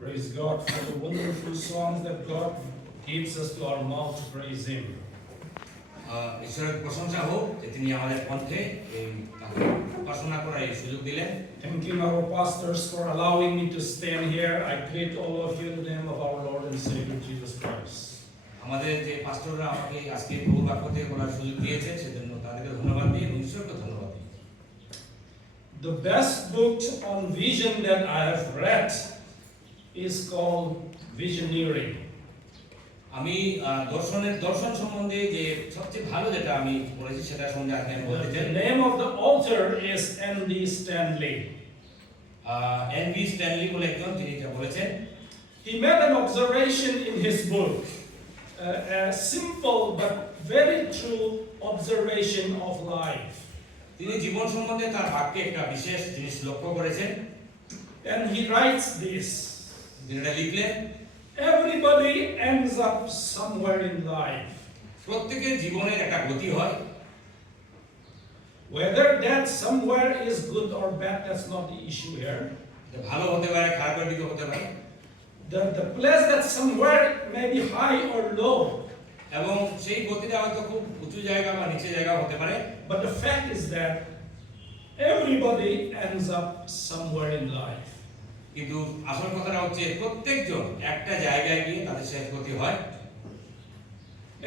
Praise God for the wonderful songs that God gives us to our mouth to praise Him. ঈশ্বরের প্রশংসা হোক যে তিনি আমাদের কণ্ঠে এই উপাসনা করার এই সুযোগ দিলেন। Thanking our pastors for allowing me to stand here. I greet all of you in the name of our Lord and Savior Jesus Christ. আমাদের যে পাস্টররা আমাকে আজকে প্রভুর বাক্য থেকে বলার সুযোগ দিয়েছে সেজন্য তাদেরকে ধন্যবাদ দিই এবং ঈশ্বরকে ধন্যবাদ দিই। The best book on vision that I have read is called Visioneering. আমি দর্শন সম্বন্ধে যে সবচেয়ে ভালো যেটা আমি পড়েছি সেটা সম্বন্ধে আপনি বলতে চাই। The name of the author is N.D. Stanley. N.D. Stanley বলে একজন যিনি এটা বলেছেন। He made an observation in his book, a simple but very true observation of life. তিনি জীবন সম্বন্ধে তার বাক্যে একটা বিশেষ জিনিস লক্ষ্য করেছেন। And he writes this. তিনি এটা লিখলেন, Everybody ends up somewhere in life. প্রত্যেকের জীবনের একটা গতি হয়। Whether that somewhere is good or bad, that's not the issue here. ভালো হতে পারে, খারাপের দিকে হতে পারে। The place that somewhere may be high or low. এবং সেই গতিটা হয়তো খুব উঁচু জায়গা বা নিচে জায়গা হতে পারে। But the fact is that everybody ends up somewhere in life. কিন্তু আসল কথাটা হচ্ছে প্রত্যেকজন একটা জায়গায় গিয়ে তাদের শেষ গতি হয়।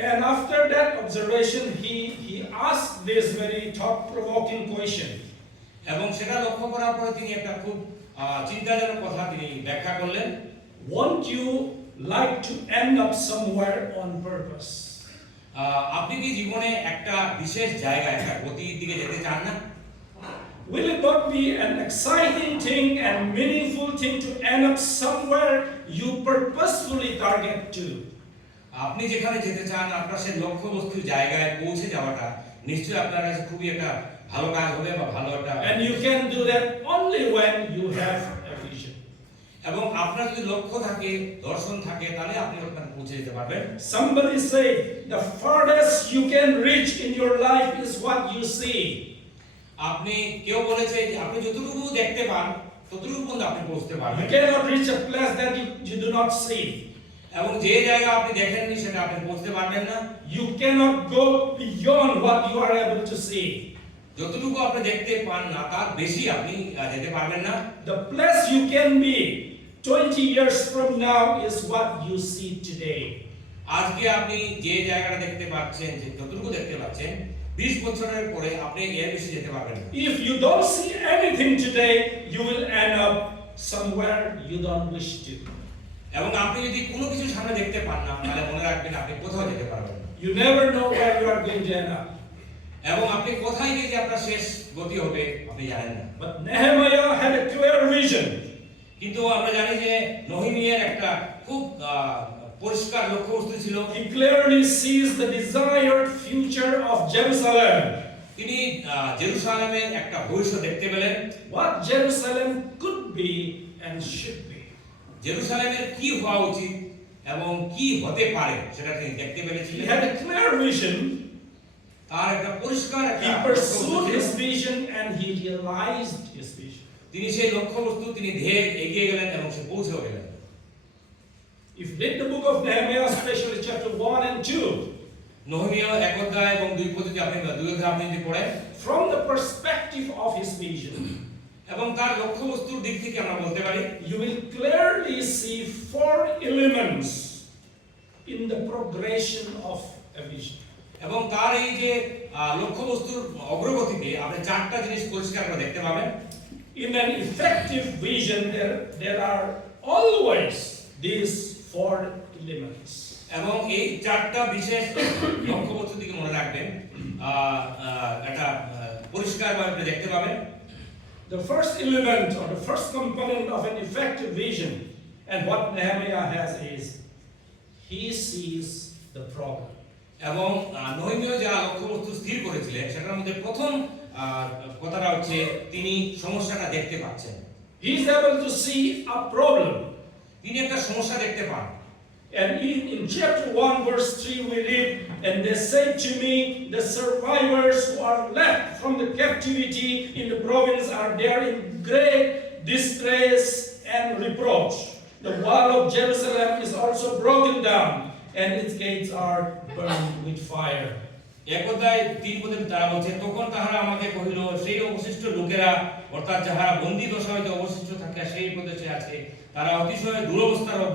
And after that observation, he asked this very thought-provoking question. এবং সেটা লক্ষ্য করার পরে তিনি একটা খুব চিন্তাজনক কথা তিনি ব্যাখ্যা করলেন। Won't you like to end up somewhere on purpose? আপনি কি জীবনে একটা বিশেষ জায়গায় একটা গতির দিকে যেতে চান না? Will it not be an exciting thing and meaningful thing to end up somewhere you purposefully target to? আপনি যেখানে যেতে চান আপনার সেই লক্ষ্যবস্তুর জায়গায় পৌঁছে যাওয়াটা নিশ্চয়ই আপনার কাছে খুবই একটা ভালো কাজ হবে বা ভালো একটা। And you can do that only when you have a vision. এবং আপনার যদি লক্ষ্য থাকে, দর্শন থাকে, তাহলে আপনি ওখানে পৌঁছে যেতে পারবেন। Somebody said the farthest you can reach in your life is what you see. আপনি কেউ বলেছে যে আপনি যতটুকু দেখতে পান ততটুকু পর্যন্ত আপনি পৌঁছতে পারবেন। You cannot reach a place that you do not see. এবং যে জায়গা আপনি দেখেননি সেটা আপনি পৌঁছতে পারবেন না। You cannot go beyond what you are able to see. যতটুকু আপনি দেখতে পান না তার বেশি আপনি যেতে পারবেন না। The place you can be 20 years from now is what you see today. আজকে আপনি যে জায়গাটা দেখতে পাচ্ছেন, যে যতটুকু দেখতে পাচ্ছেন 20 বছরের পরে আপনি এর বেশি যেতে পারবেন না। If you don't see anything today, you will end up somewhere you don't wish to. এবং আপনি যদি কোনো কিছু সামনে দেখতে পান না তাহলে মনে রাখবেন আপনি কোথাও যেতে পারবেন না। You never know where you are going to end up. এবং আপনি কোথায় গিয়ে যে আপনার শেষ গতি হবে আপনি জানেন না। But Nehemiah had a clear vision. কিন্তু আমরা জানি যে নহমিয়ার একটা খুব পরিষ্কার লক্ষ্যবস্তু ছিল। He clearly sees the desired future of Jerusalem. তিনি জেরুসালেমের একটা ভবিষ্যৎ দেখতে পেলেন। What Jerusalem could be and should be. জেরুসালেমের কি হওয়া উচিত এবং কি হতে পারে সেটা তিনি দেখতে পেরেছিলেন। He had a clear vision. তার একটা পরিষ্কার একটা He pursued his vision and he realized his vision. তিনি সেই লক্ষ্যবস্তু তিনি ধীরে এগিয়ে গেলেন এবং সে পৌঁছেও গেলেন। If you read the book of Nehemiah, especially chapter 1 and 2, নহমিয়া 1 অধ্যায় এবং 2 পদ্ধতি আপনি 2 অধ্যায় আপনি যদি পড়েন, from the perspective of his vision, এবং তার লক্ষ্যবস্তুর দিক থেকে আমরা বলতে পারি, you will clearly see 4 elements in the progression of a vision. এবং তার এই যে লক্ষ্যবস্তুর অগ্রগতিতে আপনি 4টা জিনিস পরিষ্কার করে দেখতে পাবেন। In an effective vision, there are always these 4 elements. এবং এই 4টা বিশেষ লক্ষ্যবস্তুর দিকে মনে রাখবেন, একটা পরিষ্কারভাবে আপনি দেখতে পাবেন। The first element or the first component of an effective vision, and what Nehemiah has is, he sees the problem. এবং নহমিয়া যা লক্ষ্যবস্তু স্থির করেছিলেন সেটার মধ্যে প্রথম কথাটা হচ্ছে তিনি সমস্যাটা দেখতে পাচ্ছেন। He is able to see a problem. তিনি একটা সমস্যা দেখতে পান। And in chapter 1 verse 3 we read, and they said to me, the survivors who are left from the captivity in the province are there in great distress and reproach. the wall of Jerusalem is also broken down, and its gates are burned with fire. এক অধ্যায় 3 পদে তারা বলছে, তখন তাহারা আমাকে কহিল, সেই অবশিষ্ট লোকেরা অর্থাৎ যাহারা বন্দী দশা হইতে অবশিষ্ট থাকিয়া সেই প্রদেশে আছে, তারা অতিশয় দুরবস্থার ও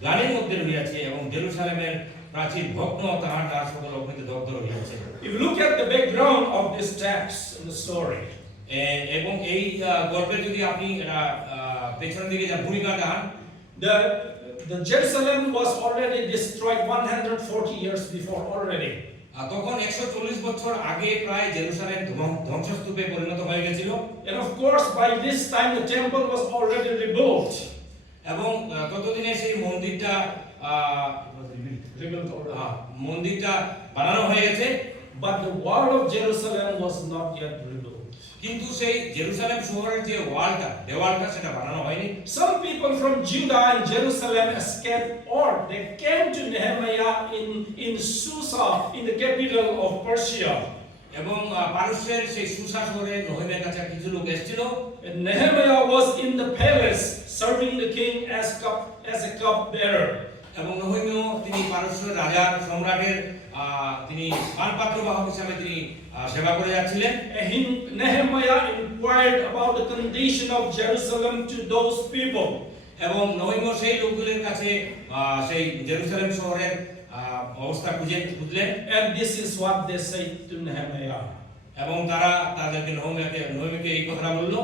গ্লানির মধ্যে রহিয়াছে, এবং জেরুসালেমের প্রাচীর ভগ্ন, তাহার দ্বার সকল অগ্নিতে দগ্ধ রহিয়াছে। If you look at the background of this text in the story, এবং এই গল্পে যদি আপনি পেছনের দিকে যা ভূমিকা দেখান, the Jerusalem was already destroyed 140 years before already. তখন 140 বছর আগে প্রায় জেরুসালেম ধ্বংসস্তূপে পরিণত হয়ে গেছিল, And of course, by this time the temple was already rebuilt. এবং ততদিনে সেই মন্দিরটা Rebuilt already. মন্দিরটা বানানো হয়ে গেছে, But the wall of Jerusalem was not yet rebuilt. কিন্তু সেই জেরুসালেম শহরের যে ওয়ালটা, দেওয়ালটা, সেটা বানানো হয়নি। Some people from Judah and Jerusalem escaped, or they came to Nehemiah in Susa, in the capital of Persia. এবং পারস্যের সেই সুসা শহরে নেহেমিয়ার কাছে কিছু লোক এসেছিল, And Nehemiah was in the palace serving the king as a cupbearer. এবং নেহেমিয়া তিনি পারস্যের রাজার সম্রাটের তিনি পানপাত্র বাহক হিসাবে তিনি সেবা করে যাচ্ছিলেন। And Nehemiah inquired about the condition of Jerusalem to those people. এবং নেহেমিয়া সেই লোকগুলোর কাছে সেই জেরুসালেম শহরের অবস্থা বুঝলেন, And this is what they said to Nehemiah. এবং তারা তাদেরকে নেহেমিয়াকে এই কথাটা বলল,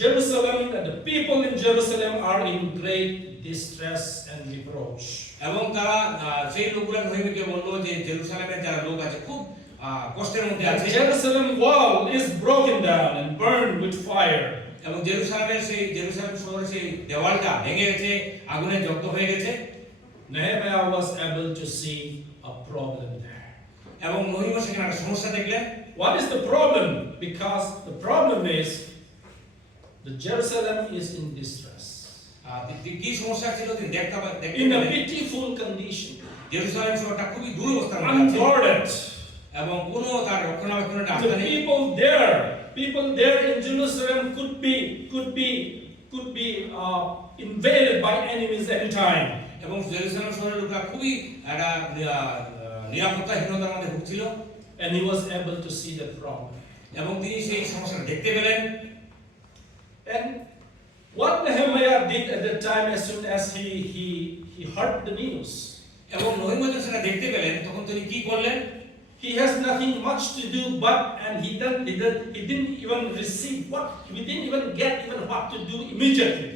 Jerusalem and the people in Jerusalem are in great distress and reproach. এবং তারা সেই লোকগুলো নেহেমিয়াকে বলল যে জেরুসালেমের যারা লোক আছে খুব কষ্টের মধ্যে The আছে, Jerusalem wall is broken down and burned with fire. এবং জেরুসালেমের সেই জেরুসালেম শহরের সেই দেওয়ালটা ভেঙে গেছে, আগুনে দগ্ধ হয়ে গেছে। Nehemiah was able to see a problem there. এবং নেহেমিয়া সেখানে একটা সমস্যা দেখলেন। What is the problem? Because the problem is the Jerusalem is in distress, কি সমস্যা ছিল তিনি দেখতে in a পেলেন, pitiful condition, জেরুসালেম শহরটা খুবই দুরবস্থার মধ্যে আছে, unguarded. এবং কোনো তার রক্ষণাবেক্ষণের The রাস্তা নেই। people there in Jerusalem could be invaded by enemies anytime. এবং জেরুসালেম শহরের লোকরা খুবই একটা নিরাপত্তাহীনতার মধ্যে ভুগছিল, And he was able to see the problem. এবং তিনি সেই সমস্যাটা দেখতে পেলেন। And what Nehemiah did at that time, as soon as he heard the news, এবং নেহেমিয়া যখন সেটা দেখতে পেলেন, তখন তিনি কি করলেন? he has nothing much to do, and he didn't even receive he didn't even get what to do immediately.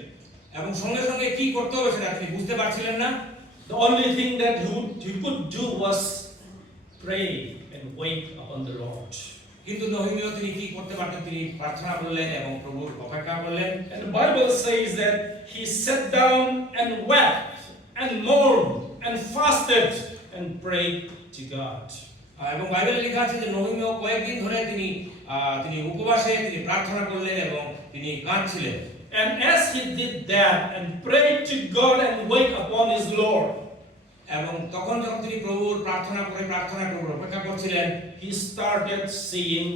এবং সঙ্গে সঙ্গে কি করতে হবে সেটা তিনি বুঝতে পারছিলেন না। The only thing that he could do was pray and wait upon the Lord. কিন্তু নেহেমিয়া তিনি কি করতে পারতেন? তিনি প্রার্থনা করলেন এবং প্রভুর অপেক্ষা করলেন। And the Bible says that he sat down and wept and mourned and fasted and prayed to God. এবং বাইবেলে লেখা আছে যে নেহেমিয়া কয়েকদিন ধরে তিনি উপবাসে তিনি প্রার্থনা করলেন এবং তিনি কাঁদছিলেন। And as he did that and prayed to God and wait upon his Lord, এবং তখন যখন তিনি প্রভুর প্রার্থনা করে প্রভুর অপেক্ষা করছিলেন, he started seeing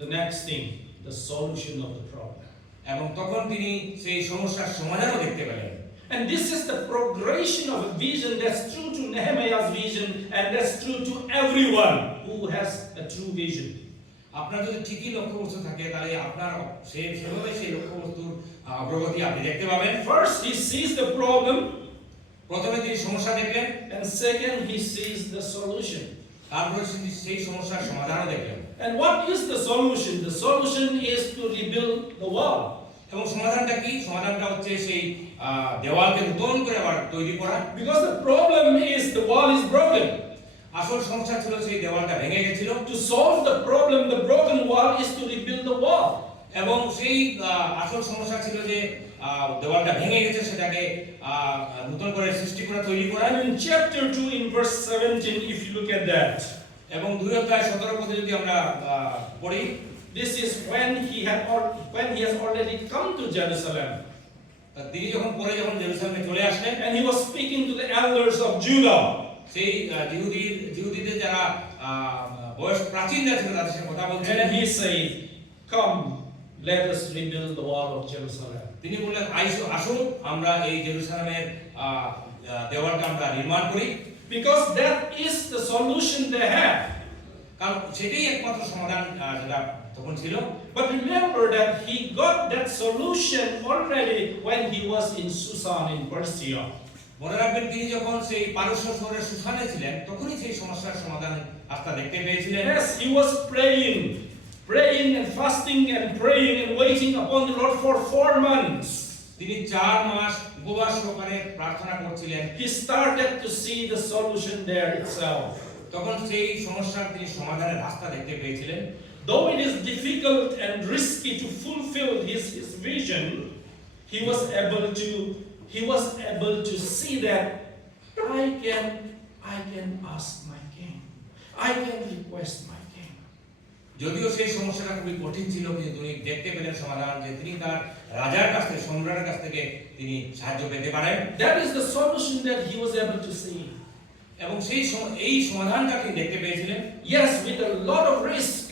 the next thing, the solution of the problem. এবং তখন তিনি সেই সমস্যার সমাধানও দেখতে পেলেন। And this is the progression of a vision that's true to Nehemiah's vision, and that's true to everyone who has a true vision. আপনার যদি ঠিকই লক্ষ্যবস্তু থাকে, তাহলে আপনার সেভাবে সেই লক্ষ্যবস্তুর অগ্রগতি আপনি দেখতে পাবেন। First, he sees the problem, প্রথমে তিনি সমস্যা দেখলেন, and second, he sees the solution. তারপরে তিনি সেই সমস্যার সমাধানও দেখলেন। And what is the solution? The solution is to rebuild the wall. এবং সমাধানটা কি? সমাধানটা হচ্ছে সেই দেওয়ালকে নতুন করে আবার তৈরি করা। Because the problem is the wall is broken. আসল সমস্যা ছিল সেই দেওয়ালটা ভেঙে গেছিল। To solve the problem, the broken wall is to rebuild the wall. এবং সেই আসল সমস্যা ছিল যে দেওয়ালটা ভেঙে গেছে, সেটাকে নতুন করে সৃষ্টি করা, তৈরি করা। And in chapter 2 in verse 17, if you look at that, এবং 2 অধ্যায় 17 পদে যদি আমরা পড়ি, this is when he has already come to Jerusalem. তিনি যখন যখন জেরুসালেমে চলে আসলেন, And he was speaking to the elders of Judah. সেই জিহুদীদের যারা বয়স প্রাচীনরা ছিল তাদের সাথে কথা বলছিলেন। And he said, "Come, let us rebuild the wall of Jerusalem." তিনি বললেন আসুন আমরা এই জেরুসালেমের দেওয়ালটা আমরা নির্মাণ করি, because that is the solution they have. কারণ সেটাই একমাত্র সমাধান যেটা তখন ছিল। But remember that he got that solution already when he was in Susan in Persia. মনে রাখবেন তিনি যখন সেই পারস্য শহরের সুসানে ছিলেন তখনই সেই সমস্যার সমাধান রাস্তা দেখতে পেয়েছিলেন। Yes, he was praying and fasting and praying and waiting upon the Lord for 4 months. তিনি 4 মাস উপবাস সহকারে প্রার্থনা করছিলেন। He started to see the solution there itself. তখন সেই সমস্যার তিনি সমাধানের রাস্তা দেখতে পেয়েছিলেন। Though it is difficult and risky to fulfill his vision, he was able to see that I can ask my king. I can request my king. যদিও সেই সমস্যাটা খুবই কঠিন ছিল, কিন্তু তিনি দেখতে পেলেন সমাধান, যে তিনি তার রাজার কাছ থেকে, সম্রাটের কাছ থেকে তিনি সাহায্য পেতে পারেন। That is the solution that he was able to see. এবং এই সমাধানটা তিনি দেখতে পেয়েছিলেন। Yes, with a lot of risk,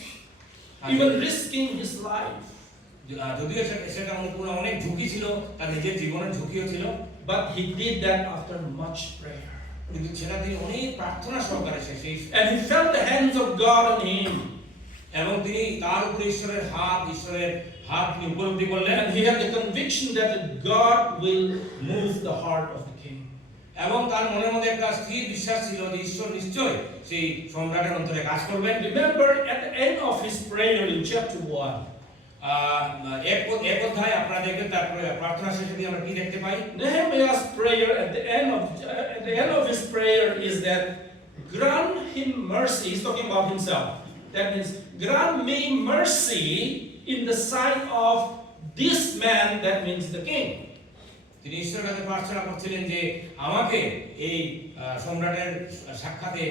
even risking his life. যদিও সেটা অনেক ঝুঁকি ছিল, তার নিজের জীবনের ঝুঁকিও ছিল, But he did that after much prayer. কিন্তু সেটা তিনি অনেক প্রার্থনা সহকারে সেই And he felt the hands of God on him. এবং তিনি তার উপরে ঈশ্বরের হাত তিনি উপলব্ধি করলেন। And he had the conviction that God will move the heart of the king. এবং তার মনের মধ্যে একটা স্থির বিশ্বাস ছিল যে ঈশ্বর নিশ্চয় সেই সম্রাটের অন্তরে কাজ করবেন। Remember at the end of his prayer in chapter 1. এক অধ্যায় আপনারা দেখবেন, তারপরে প্রার্থনা শেষে দিয়ে আমরা কি দেখতে পাই? Nehemiah's prayer at the end of his prayer is that grant him mercy. He's talking about himself. That means grant me mercy in the sight of this man, that means the king. তিনি ঈশ্বরের কাছে প্রার্থনা করছিলেন যে আমাকে এই সম্রাটের সাক্ষাতে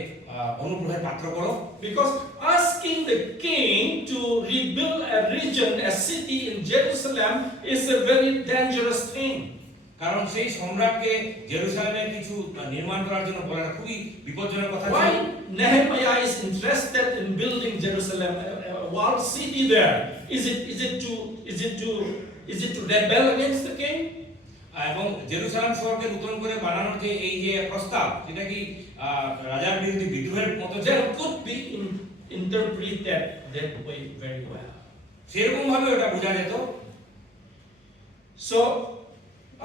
অনুগ্রহের পাত্র করো। Because asking the king to rebuild a region, a city in Jerusalem is a very dangerous thing. কারণ সেই সম্রাটকে জেরুসালেমের কিছু নির্মাণ করার জন্য বলাটা খুবই বিপজ্জনক কথা ছিল। Why Nehemiah is interested in building Jerusalem, a walled city there? Is it to rebel against the king? এবং জেরুসালেম শহরকে নতুন করে বানানোর যে এই যে প্রস্তাব, সেটা কি রাজার বিরুদ্ধে বিদ্রোহের মতো? That could be interpreted that way very well. সেরকম ভাবে ওটা বোঝা যেত। So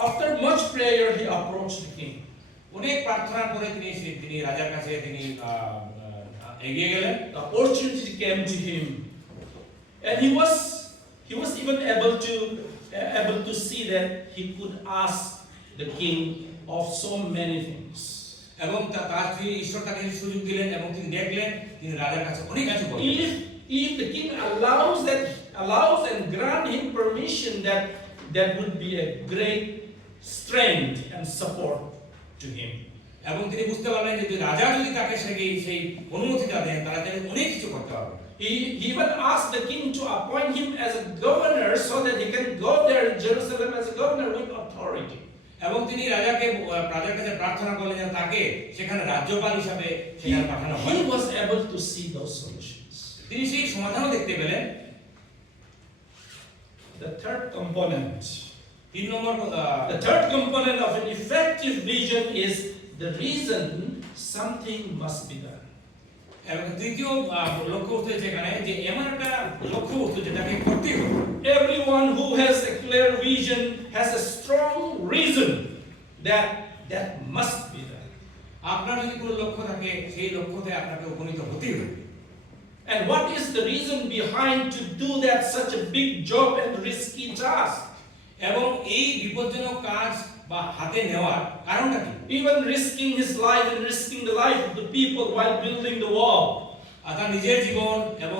after much prayer he approached the king. অনেক প্রার্থনার পরে তিনি রাজার কাছে তিনি এগিয়ে গেলেন। The opportunity came to him, and he was even able to see that he could ask the king of so many things. এবং তার ঈশ্বর তাকে সুযোগ দিলেন এবং তিনি দেখলেন তিনি রাজার কাছে অনেক কিছু বললেন। If the king allows and grant him permission, that would be a great strength and support to him. এবং তিনি বুঝতে পারলেন যে রাজা যদি তাকে সেই অনুমতিটা দেন, তারা তাকে অনেক কিছু করতে পারবে। He even asked the king to appoint him as a governor so that he can go there in Jerusalem as a governor with authority. এবং তিনি রাজার কাছে প্রার্থনা করলেন যে তাকে সেখানে রাজ্যপাল হিসাবে সেখানে পাঠানো হয়। He was able to see those solutions. তিনি সেই সমাধানও দেখতে পেলেন। The third component of an effective vision is the reason something must be done. এবং তৃতীয় লক্ষ্য হচ্ছে যেখানে যে এমন একটা লক্ষ্য হচ্ছে যেটাকে করতে হবে। Everyone who has a clear vision has a strong reason that must be done. আপনার যদি কোনো লক্ষ্য থাকে, সেই লক্ষ্যতে আপনাকে উপনীত হতে হবে। And what is the reason behind to do that such a big job and risky task? এবং এই বিপজ্জনক কাজ বা হাতে নেওয়ার কারণটা কি? Even risking his life and risking the life of the people while building the wall. তার নিজের জীবন এবং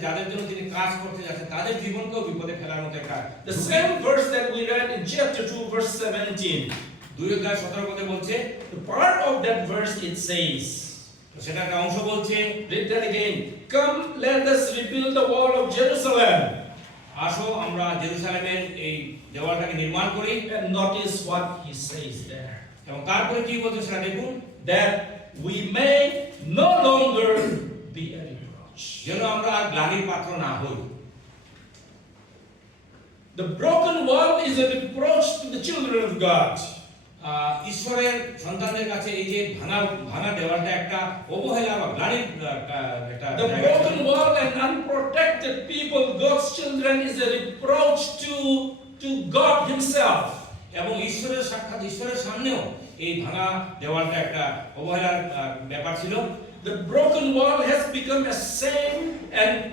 যাদের জন্য তিনি কাজ করতে যাচ্ছেন তাদের জীবনকেও বিপদে ফেলার মতো একটা। The same verse that we read in chapter 2 verse 17. 2:17 বলছে, The part of that verse it says, সেটা একটা অংশ বলছে, read that again. Come, let us rebuild the wall of Jerusalem. আসো আমরা জেরুসালেমের এই দেওয়ালটাকে নির্মাণ করি। And notice what he says there. এবং তারপরে কি বলছে সেটা দেখুন, That we may no longer be a reproach. যেন আমরা আর গ্লানির পাত্র না হই। The broken wall is a reproach to the children of God. ঈশ্বরের সন্তানদের কাছে এই যে ভাঙা ভাঙা দেওয়ালটা একটা অবহেলা বা গ্লানির একটা The জায়গা ছিল। broken wall and unprotected people, God's children, is a reproach to God Himself. এবং ঈশ্বরের সাক্ষাৎ ঈশ্বরের সামনেও এই ভাঙা দেওয়ালটা একটা অবহেলার ব্যাপার ছিল। The broken wall has become a shame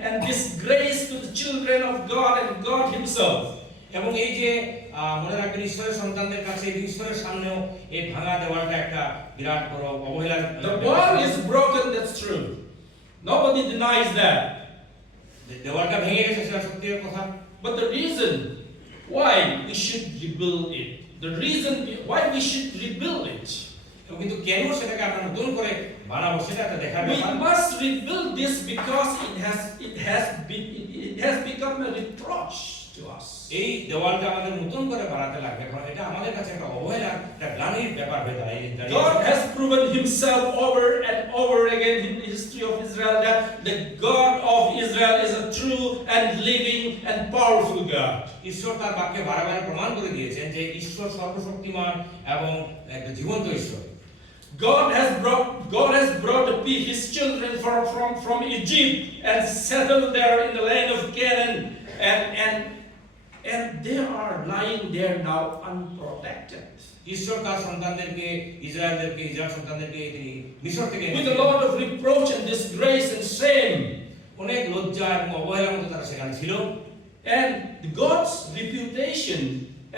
and disgrace to the children of God and God Himself. এবং এই যে মনে রাখবেন ঈশ্বরের সন্তানদের কাছে ঈশ্বরের সামনেও এই ভাঙা দেওয়ালটা একটা বিরাট বড় অবহেলার The wall is broken, that's true. Nobody denies that. দেওয়ালটা ভেঙে গেছে সেটা সত্যির কথা। But the reason why we should rebuild it, the reason why we should rebuild it, এবং কিন্তু কেন সেটাকে আমরা নতুন করে বানাবো সেটা একটা দেখার we ব্যাপার। must rebuild this because it has become a reproach to us. এই দেওয়ালটা আমাদের নতুন করে বানাতে লাগবে কারণ এটা আমাদের কাছে একটা অবহেলা একটা গ্লানির ব্যাপার হয়ে দাঁড়িয়েছে। God has proven Himself over and over again in the history of Israel that the God of Israel is a true and living and powerful God. ঈশ্বর তার বাক্যে বারবার প্রমাণ করে দিয়েছেন যে ঈশ্বর সর্বশক্তিমান এবং একটা জীবন্ত ঈশ্বর। God has brought His children from Egypt and settled there in the land of Canaan, and they are lying there now unprotected. ঈশ্বর তার সন্তানদেরকে ইসরায়েল সন্তানদেরকে তিনি মিশর থেকে With a lot of reproach and disgrace and shame. অনেক লজ্জা এবং অবহেলার মধ্যে তারা সেখানে ছিল। And God's reputation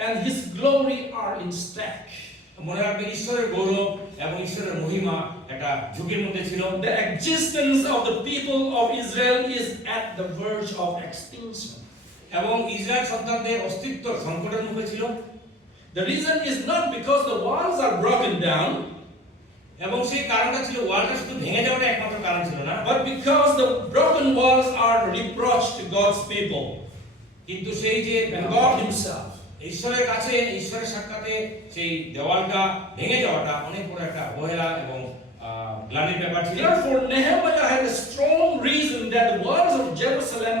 and His glory are in stake. মনে রাখবেন ঈশ্বরের গৌরব এবং ঈশ্বরের মহিমা একটা ঝুঁকির মধ্যে ছিল। The existence of the people of Israel is at the verge of extinction. এবং ইসরায়েল সন্তানদের অস্তিত্ব সংকটের মুখে ছিল। The reason is not because the walls are broken down, এবং সেই কারণটা ছিল ওয়ালটা শুধু ভেঙে যাওয়াটা একমাত্র কারণ ছিল না, but because the broken walls are reproach to God's people কিন্তু সেই যে and God Himself. ঈশ্বরের কাছে ঈশ্বরের সাক্ষাতে সেই দেওয়ালটা ভেঙে যাওয়াটা অনেক বড় একটা অবহেলা এবং গ্লানির ব্যাপার ছিল। Therefore, Nehemiah had a strong reason that the walls of Jerusalem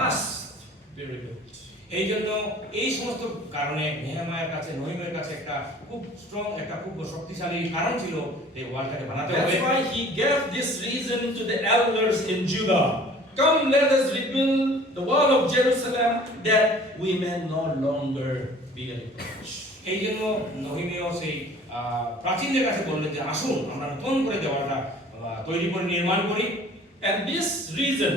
must be rebuilt. এই জন্য এই সমস্ত কারণে নেহেমিয়ার কাছে নহিমের কাছে একটা খুব স্ট্রং একটা খুব শক্তিশালী কারণ ছিল যে ওয়ালটাকে বানাতে হবে। That's why he gave this reason to the elders in Judah. Come, let us rebuild the wall of Jerusalem that we may no longer be a reproach. এই জন্য নহিমিও সেই প্রাচীনদের কাছে বললেন যে আসুন আমরা নতুন করে দেওয়ালটা তৈরি করে নির্মাণ করি। And this reason,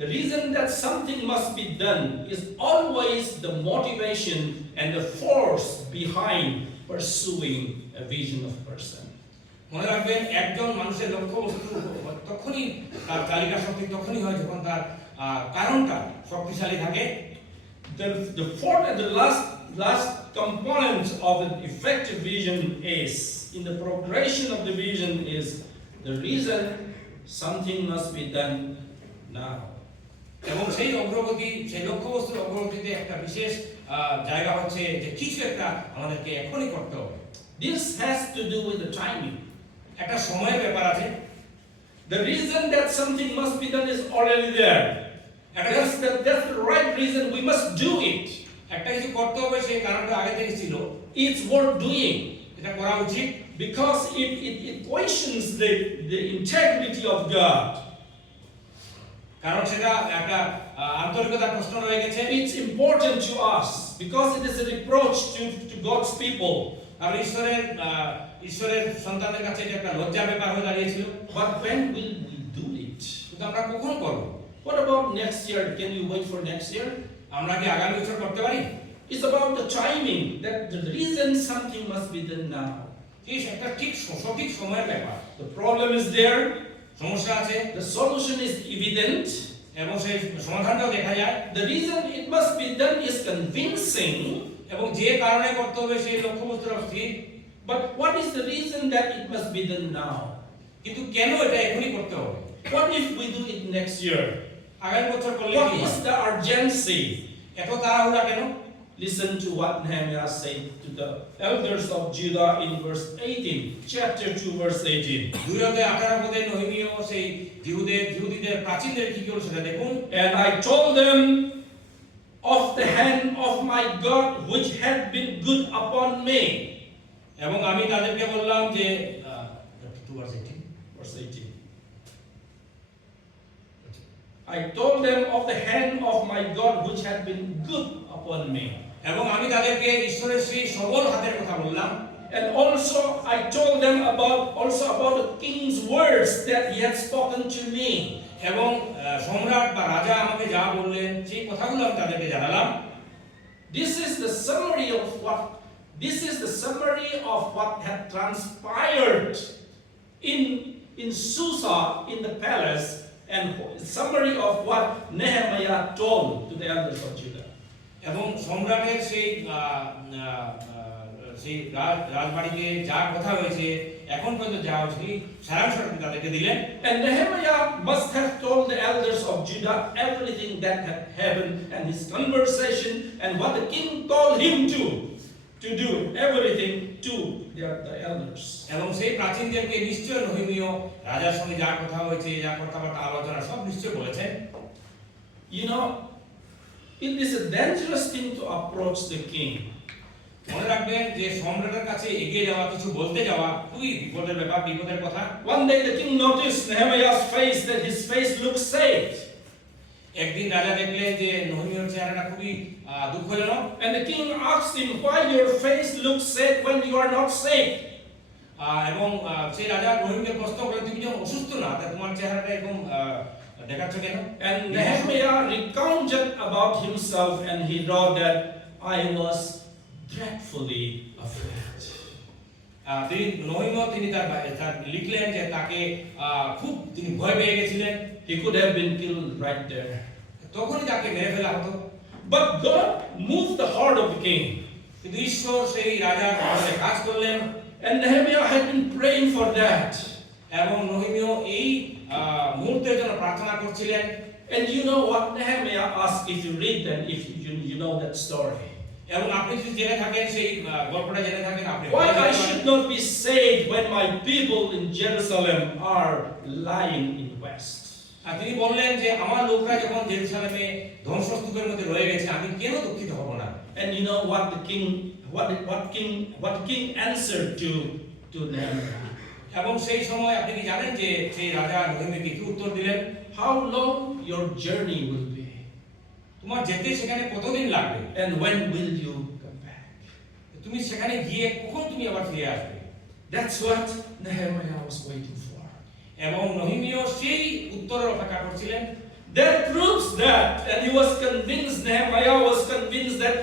the reason that something must be done, is always the motivation and the force behind pursuing a vision of person. মনে রাখবেন একজন মানুষের লক্ষ্যবস্তু তখনই তার চালিকা শক্তি তখনই হয় যখন তার কারণটা শক্তিশালী থাকে। The fourth and the last component of an effective vision is, in the progression of the vision, is the reason something must be done now. এবং সেই অগ্রগতি সেই লক্ষ্যবস্তুর অগ্রগতিতে একটা বিশেষ জায়গা হচ্ছে যে কিছু একটা আমাদেরকে এখনই করতে হবে। This has to do with the timing. একটা সময়ের ব্যাপার আছে। The reason that something must be done is already there. That's the right reason, we must do it. একটা কিছু করতে হবে সেই কারণটা আগে থেকে ছিল। It's worth doing এটা করা উচিত because it questions the integrity of God. কারণ সেটা একটা আন্তরিকতার প্রশ্ন রয়ে গেছে। It's important to us because it is a reproach to God's people. কারণ ঈশ্বরের সন্তানদের কাছে এটা একটা লজ্জার ব্যাপার হয়ে দাঁড়িয়েছিল। But when will we do it? কিন্তু আমরা কখন করব? What about next year? Can you wait for next year? আমরা কি আগামী বছর করতে পারি? It's about the timing, that the reason something must be done now. এই একটা ঠিক সঠিক সময়ের ব্যাপার। The problem is there, সমস্যা আছে, the solution is evident, এবং সেই সমাধানটাও দেখা যায়। the reason it must be done is convincing, এবং যে কারণে করতে হবে সেই লক্ষ্যবস্তুর স্থির। but what is the reason that it must be done now? কিন্তু কেন এটা এখনই করতে হবে? What if we do it next year? আগামী বছর করলে What কি is হয়? the urgency? এত তাড়াহুড়া কেন? Listen to what Nehemiah said to the elders of Judah in verse 18, chapter 2, verse 18. 2:18 পদে নহিমিও সেই জিহুদীদের প্রাচীনদের কি করল সেটা দেখুন। And I told them of the hand of my God which had been good upon me. এবং আমি তাদেরকে বললাম যে verse 18. Verse 18. I told them of the hand of my God which had been good upon me. এবং আমি তাদেরকে ঈশ্বরের সেই সবল হাতের কথা বললাম। And also I told them about the king's words that he had spoken to me. এবং সম্রাট বা রাজা আমাকে যা বললেন সেই কথাগুলো আমি তাদেরকে জানালাম। This is the summary of what had transpired in Susa in the palace, and summary of what Nehemiah told to the elders of Judah. এবং সম্রাটের সেই রাজবাড়িতে যা কথা হয়েছে এখন পর্যন্ত যা হয়েছে সারাংশ তাদেরকে দিলেন। And Nehemiah must have told the elders of Judah everything that had happened and his conversation and what the king told him to do everything to the elders. এবং সেই প্রাচীনদেরকে নিশ্চয় নহিমীয় রাজার সঙ্গে যা কথা হয়েছে যা কথাবার্তা আলোচনা সব নিশ্চয় বলেছেন। You know, it is a dangerous thing to approach the king. মনে রাখবেন যে সম্রাটের কাছে এগিয়ে যাওয়া কিছু বলতে যাওয়া খুবই বিপদের ব্যাপার, বিপদের কথা। One day the king noticed Nehemiah's face, that his face looked sad. একদিন রাজা দেখলেন যে নহিমীয়র চেহারাটা খুবই দুঃখজনক। And the king asked him, why your face looks sad when you are not sick? এবং সেই রাজা নহিমীয়কে প্রশ্ন করলেন, তুমি যখন অসুস্থ না তা তোমার চেহারাটা এরকম দেখাচ্ছ কেন? And Nehemiah recounted about himself and he wrote that I was dreadfully afraid. তিনি তার লিখলেন যে তাকে খুব তিনি ভয় পেয়ে গেছিলেন। He could have been killed right there. তখনই তাকে মেরে ফেলা হতো। But God moved the heart of the king. কিন্তু ঈশ্বর সেই রাজার মনে কাজ করলেন। And Nehemiah had been praying for that. এবং নহিমীয় এই মুহূর্তের জন্য প্রার্থনা করছিলেন। And you know what Nehemiah asked, if you read that, if you know that story. এবং আপনি যদি জেনে থাকেন সেই গল্পটা জেনে থাকেন আপনি Why I should not be saved when my people in Jerusalem are lying in the west? আর তিনি বললেন যে আমার লোকরা যখন জেরুসালেমে ধ্বংসস্তূপের মধ্যে রয়ে গেছে আমি কেন দুঃখিত হব না? And you know what the king answered to Nehemiah. এবং সেই সময় আপনি কি জানেন যে সেই রাজা নহিমীয়কে কি উত্তর দিলেন? How long your journey will be? তোমার যেতে সেখানে কতদিন লাগবে? And when will you come back? তুমি সেখানে গিয়ে কখন তুমি আবার ফিরে আসবে? That's what Nehemiah was waiting for. এবং নহিমীয় সেই উত্তরের অপেক্ষা করছিলেন। That proves that, and he was convinced, Nehemiah was convinced that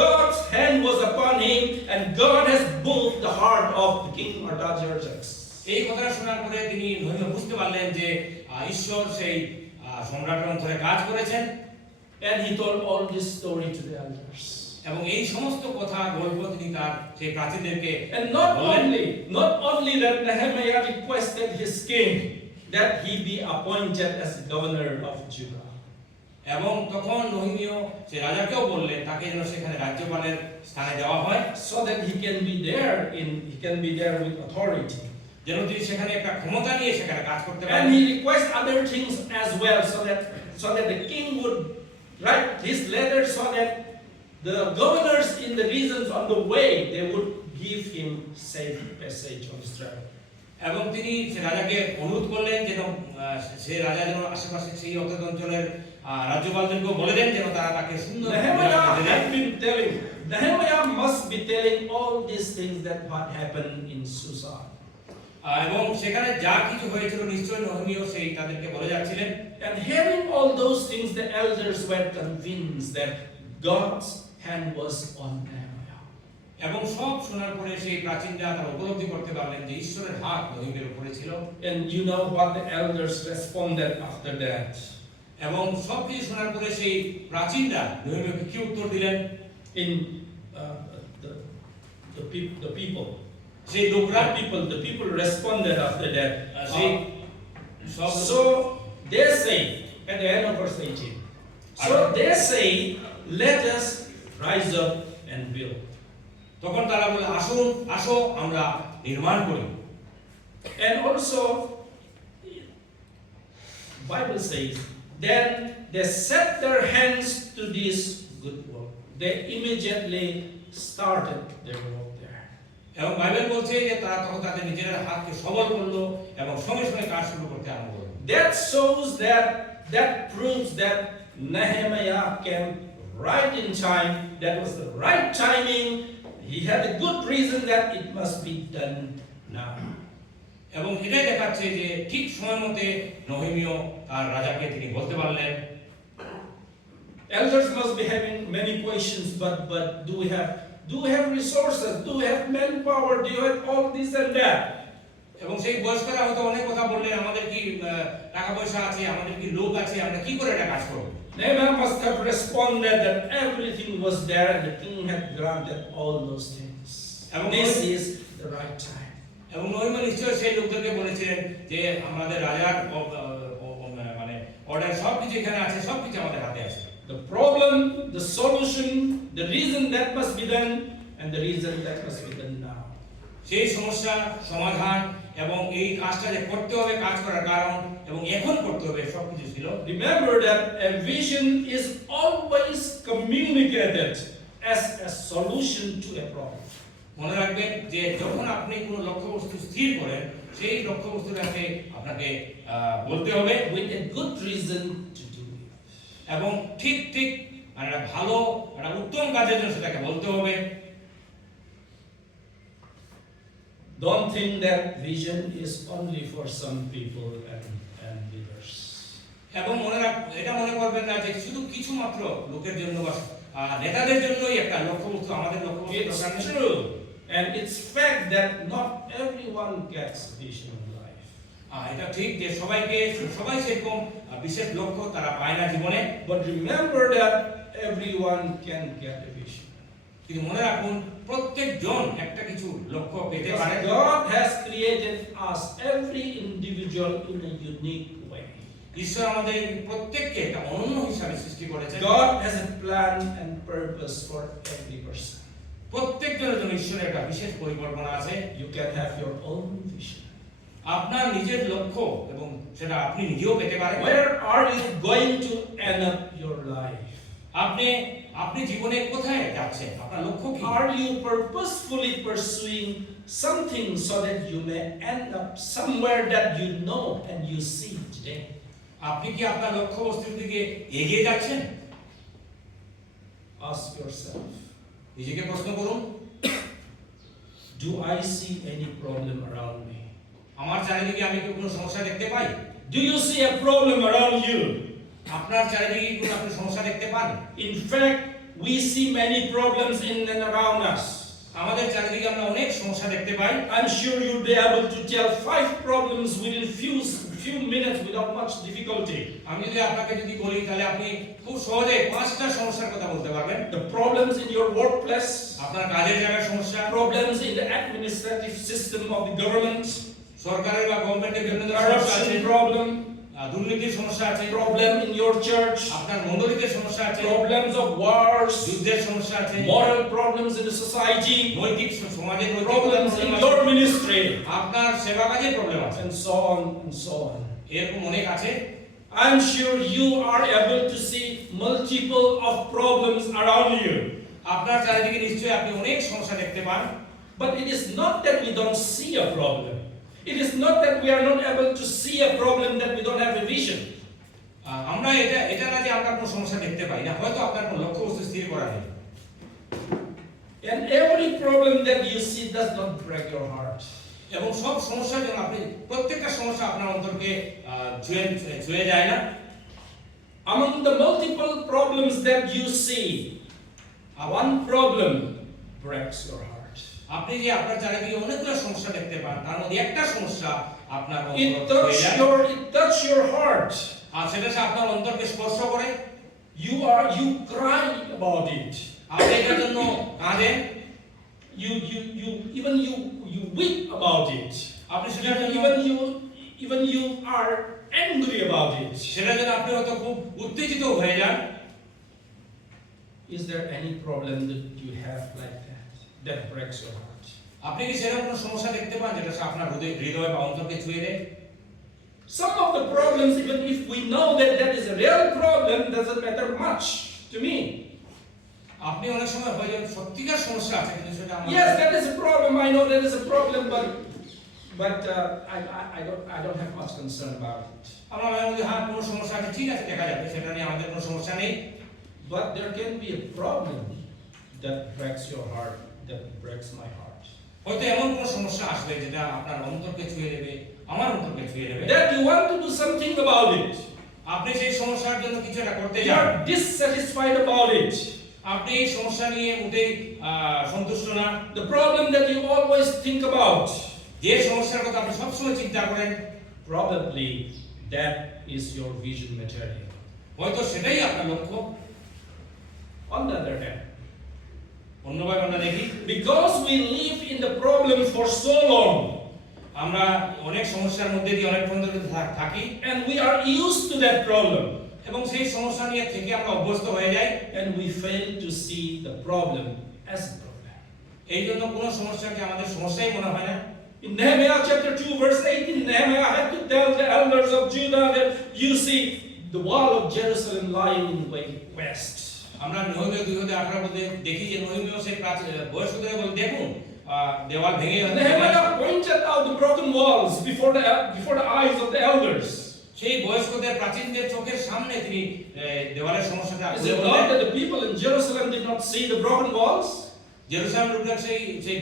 God's hand was upon him and God has moved the heart of the king Artaxerxes. এই কথাটা শোনার পরে তিনি নহিমীয় বুঝতে পারলেন যে ঈশ্বর সেই সম্রাটের অন্তরে কাজ করেছেন। And he told all this story to the elders. এবং এই সমস্ত কথা গল্প তিনি তার সেই প্রাচীনদেরকে And not only that Nehemiah requested his king that he be appointed as governor of Judah. এবং তখন নহিমীয় সেই রাজাকেও বললেন তাকে যেন সেখানে রাজ্যপালের স্থানে দেওয়া হয়, so that he can be there with authority. যেন তিনি সেখানে একটা ক্ষমতা নিয়ে সেখানে কাজ করতে পারেন। And he requests other things as well, so that the king would write his letter, so that the governors in the regions on the way they would give him safe passage on his travel. এবং তিনি সে রাজাকে অনুরোধ করলেন যেন সে রাজা যেন আশেপাশে সেই অঞ্চল অঞ্চলের রাজ্যপালদেরকে বলে দেন যেন তারা তাকে সুন্দর Nehemiah must be telling all these things that what happened in Susa. এবং সেখানে যা কিছু হয়েছিল নিশ্চয়ই নহিমীয় সেই তাদেরকে বলে যাচ্ছিলেন। And hearing all those things, the elders were convinced that God's hand was on Nehemiah. এবং সব শোনার পরে সেই প্রাচীনরা তারা উপলব্ধি করতে পারলেন যে ঈশ্বরের হাত নহিমীর উপরে ছিল। And you know what the elders responded after that. এবং সব কিছু শোনার পরে সেই প্রাচীনরা নহিমীয়কে কি উত্তর দিলেন? In the people. সেই লোকরা The people responded after that. So they say at the end of verse 18. So they say, let us rise up and build. তখন তারা বলে আসো আমরা নির্মাণ করি। And also Bible says, then they set their hands to this good work. They immediately started their work there. এবং Bible বলছে যে তারা তখন তাদের নিজের হাতকে সবল করলো এবং সঙ্গে সঙ্গে কাজ শুরু করতে আরম্ভ করলো। That shows that proves that Nehemiah came right in time. That was the right timing. He had a good reason that it must be done now. এবং এটাই দেখাচ্ছে যে ঠিক সময় মতে নহেমীয় তার রাজাকে তিনি বলতে পারলেন। Elders must be having many questions, but do we have resources? Do we have manpower? Do you have all this and that? এবং সেই বয়স্করা হয়তো অনেক কথা বললেন, আমাদের কি টাকা পয়সা আছে, আমাদের কি লোক আছে, আমরা কি করে এটা কাজ করব? Nehemiah must have responded that everything was there and the king had granted all those things. And this is the right time. এবং নহেমীয়া নিশ্চয়ই সেই লোকদেরকে বলেছিলেন যে আমাদের রাজার মানে অর্ডার সবকিছু এখানে আছে, সবকিছু আমাদের হাতে আছে। The problem, the solution, the reason that must be done, and the reason that must be done now. সেই সমস্যা সমাধান এবং এই কাজটা যে করতে হবে, কাজ করার কারণ এবং এখন করতে হবে সবকিছু ছিল। Remember that a vision is always communicated as a solution to a problem. মনে রাখবেন যে যখন আপনি কোনো লক্ষ্যবস্তু স্থির করেন, সেই লক্ষ্যবস্তুটাকে আপনাকে বলতে হবে With a good reason to do it. এবং ঠিক মানে একটা ভালো একটা উত্তম কাজের জন্য সেটাকে বলতে হবে। Don't think that vision is only for some people and leaders. এবং এটা মনে করবেন না যে শুধু কিছু মাত্র লোকের জন্য বা নেতাদের জন্যই একটা লক্ষ্যবস্তু, আমাদের লক্ষ্যবস্তু দরকার It's নেই। true, and it's fact that not everyone gets vision of life. এটা ঠিক যে সবাই সেরকম বিশেষ লক্ষ্য তারা পায় না জীবনে। But remember that everyone can get a vision. কিন্তু মনে রাখুন প্রত্যেকজন একটা কিছু লক্ষ্য পেতে পারে। Because God has created us, every individual, in a unique way. ঈশ্বর আমাদের প্রত্যেককে একটা অনন্য হিসাবে সৃষ্টি করেছেন। God has a plan and purpose for every person. প্রত্যেকজনের জন্য ঈশ্বরের একটা বিশেষ পরিকল্পনা আছে। You can have your own vision. আপনার নিজের লক্ষ্য এবং সেটা আপনি নিজেও পেতে পারেন। Where are you going to end up your life? আপনি জীবনে কোথায় যাচ্ছেন? আপনার লক্ষ্য কি? Are you purposefully pursuing something so that you may end up somewhere that you know and you see today? আপনি কি আপনার লক্ষ্যবস্তুর দিকে এগিয়ে যাচ্ছেন? Ask yourself, নিজেকে প্রশ্ন করুন, do I see any problem around me? আমার চারিদিকে আমি কি কোনো সমস্যা দেখতে পাই? Do you see a problem around you? আপনার চারিদিকে কি কোনো আপনি সমস্যা দেখতে পান? In fact, we see many problems in and around us. আমাদের চারিদিকে আমরা অনেক সমস্যা দেখতে পাই। I'm sure you'll be able to tell 5 problems within few minutes without much difficulty. আমি যদি আপনাকে বলি তাহলে আপনি খুব সহজে 5টা সমস্যার কথা বলতে পারবেন। The problems in your workplace, আপনার কাজের জায়গার সমস্যা, problems in the administrative system of the government, সরকারের বা গভর্নমেন্টের বিভিন্ন সমস্যা আছে, corruption problem, দুর্নীতির সমস্যা আছে, problem in your church, আপনার মণ্ডলীতে সমস্যা আছে, problems of wars, যুদ্ধের সমস্যা আছে, moral problems in the society, নৈতিক সমাজের problems in your ministry, আপনার সেবা কাজের প্রবলেম আছে, and so on and so on. এরকম অনেক আছে। I'm sure you are able to see multiple of problems around you. আপনার চারিদিকে নিশ্চয়ই আপনি অনেক সমস্যা দেখতে পান। But it is not that we don't see a problem. It is not that we are not able to see a problem that we don't have a vision. আমরা এটা না যে আমরা কোনো সমস্যা দেখতে পাই না, হয়তো আপনার কোনো লক্ষ্যবস্তু স্থির করা নেই। And every problem that you see does not break your heart. এবং সব সমস্যার জন্য আপনি প্রত্যেকটা সমস্যা আপনার অন্তরকে ছুঁয়ে যায় না। Among the multiple problems that you see, one problem breaks your heart. আপনি যে আপনার চারিদিকে অনেকগুলো সমস্যা দেখতে পান, তার মধ্যে একটা সমস্যা আপনার It touch your heart. আর সেটা আপনার অন্তরকে স্পর্শ করে। You cry about it. আপনি এটার জন্য কাঁদেন। You weep about it. আপনি সেটার জন্য Even you are angry about it. সেটার জন্য আপনি হয়তো খুব উত্তেজিত হয়ে যান। Is there any problem that you have like that breaks your heart? আপনি কি সেরকম কোনো সমস্যা দেখতে পান যেটা আপনার হৃদয় বা অন্তরকে ছুঁয়ে দেয়? Some of the problems, even if we know that that is a real problem, doesn't matter much to me. আপনি অনেক সময় হয়তো সত্যিকার সমস্যা আছে কিন্তু সেটা আমার Yes, that is a problem. I know that is a problem, but I don't have much concern about it. আমরা মনে করি হ্যাঁ কোনো সমস্যা আছে, ঠিক আছে দেখা যাবে, সেটা নিয়ে আমাদের কোনো সমস্যা নেই। But there can be a problem that breaks your heart, that breaks my heart. হয়তো এমন কোনো সমস্যা আসবে যেটা আপনার অন্তরকে ছুঁয়ে নেবে, আমার অন্তরকে ছুঁয়ে নেবে। That you want to do something about it. আপনি সেই সমস্যার জন্য কিছু একটা করতে You যান, are dissatisfied about it. আপনি এই সমস্যা নিয়ে মোটেই সন্তুষ্ট না। The problem that you always think about, যে সমস্যার কথা আপনি সবসময় চিন্তা করেন, probably that is your vision material. হয়তো সেটাই আপনার লক্ষ্য। On the other hand, অন্যভাবে আমরা দেখি, because we live in the problem for so long, আমরা অনেক সমস্যার মধ্যে দিয়ে অনেকক্ষণ ধরে থাকি and we are used to that problem, এবং সেই সমস্যা নিয়ে থেকে আমরা অভ্যস্ত হয়ে যাই, and we fail to see the problem as a problem. এই জন্য কোনো সমস্যাকে আমাদের সমস্যাই মনে হয় না। In Nehemiah chapter 2 verse 18, Nehemiah had to tell the elders of Judah that you see the wall of Jerusalem lying in the west. আমরা নহমীয় 2:18 মধ্যে দেখি যে নহমীয় সেই বয়স্কদের বলে দেখুন দেওয়াল ভেঙে Nehemiah pointed out the broken walls before the eyes of the elders. সেই বয়স্কদের প্রাচীনদের চোখের সামনে তিনি দেওয়ালের সমস্যাটা Is তুলে it বললেন। not that the people in Jerusalem did not see the broken walls? Jerusalem লোকরা সেই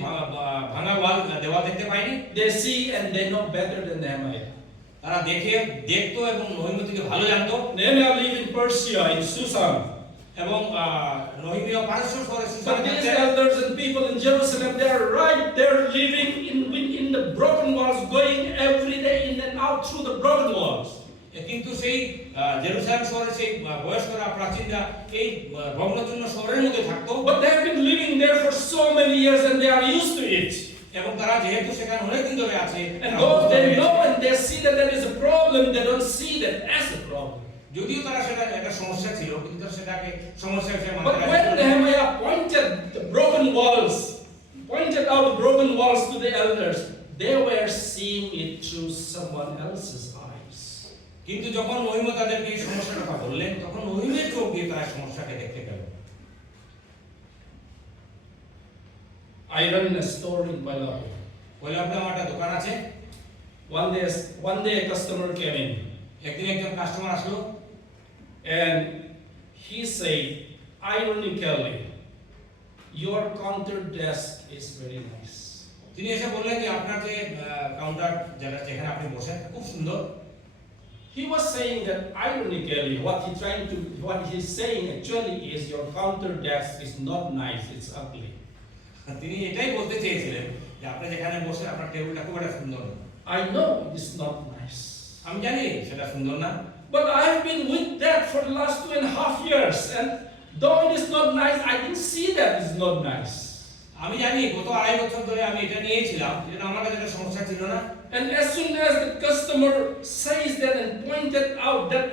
ভাঙা ওয়াল দেওয়াল দেখতে পায়নি, They see and they know better than Nehemiah. তারা দেখতো এবং নহমীয় থেকে ভালো জানতো। Nehemiah lived in Persia, in Susan. এবং নহমীয় পারস্য শহরে But these elders and people in Jerusalem, they are right there living in the broken walls, going every day in and out through the broken walls. কিন্তু সেই Jerusalem শহরে সেই বয়স্করা প্রাচীনরা এই ভগ্নচূর্ণ শহরের মধ্যে থাকতো, But they have been living there for so many years and they are used to it. এবং তারা যেহেতু সেখানে অনেকদিন ধরে আছে, And though they know and they see that there is a problem, they don't see that as a problem. যদিও তারা সেটা একটা সমস্যা ছিল কিন্তু তারা সেটাকে সমস্যা হিসেবে But মানতে when রাজি ছিল না। Nehemiah pointed out the broken walls to the elders, they were seeing it through someone else's eyes. কিন্তু যখন নহিমা তাদেরকে এই সমস্যার কথা বললেন তখন নহিমের চোখ দিয়ে তারা সমস্যাকে দেখতে পেল। I run a store in Bailapur. বলে আপনার আমার একটা দোকান আছে, One day a customer came in একদিন একজন কাস্টমার আসলো and he said, ironically, your counter desk is very nice. তিনি এসে বললেন যে আপনার যে কাউন্টার যেখানে আপনি বসেন খুব সুন্দর। He was saying that ironically, what he's saying actually is your counter desk is not nice, it's ugly. তিনি এটাই বলতে চেয়েছিলেন যে আপনি যেখানে বসে আপনার টেবিলটা খুব একটা সুন্দর না। I know it's not nice. আমি জানি সেটা সুন্দর না, But I've been with that for the last 2.5 years, and though it is not nice, I didn't see that it's not nice. আমি জানি গত 2.5 বছর ধরে আমি এটা নিয়েছিলাম, যেটা আমার কাছে একটা সমস্যা ছিল না। And as soon as the customer says that and pointed out that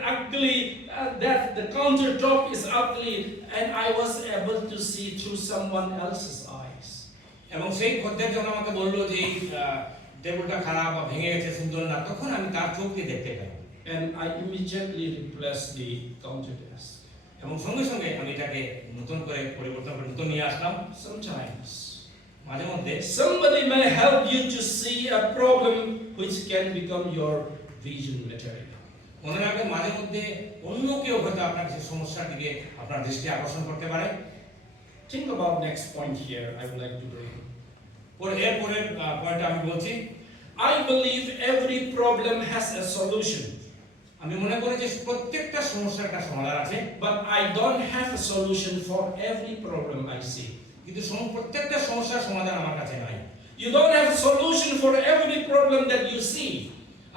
that the countertop is ugly, and I was able to see through someone else's eyes. এবং সেই খদ্দের যখন আমাকে বললো যে এই টেবিলটা খারাপ বা ভেঙে গেছে সুন্দর না, তখন আমি তার চোখ দিয়ে দেখতে পাই And I immediately replaced the counter desk. এবং সঙ্গে সঙ্গে আমি এটাকে নতুন করে পরিবর্তন করে নতুন নিয়ে আসলাম। Sometimes মাঝে মধ্যে somebody may help you to see a problem which can become your vision material. মনে রাখবেন মাঝে মধ্যে অন্য কেউ হয়তো আপনার সেই সমস্যার দিকে আপনার দৃষ্টি আকর্ষণ করতে পারে। Think about next point here I would like to bring. এরপরের পয়েন্টটা আমি বলছি, I believe every problem has a solution, আমি মনে করি যে প্রত্যেকটা সমস্যার একটা সমাধান আছে, but I don't have a solution for every problem I see. কিন্তু প্রত্যেকটা সমস্যার সমাধান আমার কাছে নাই। You don't have a solution for every problem that you see.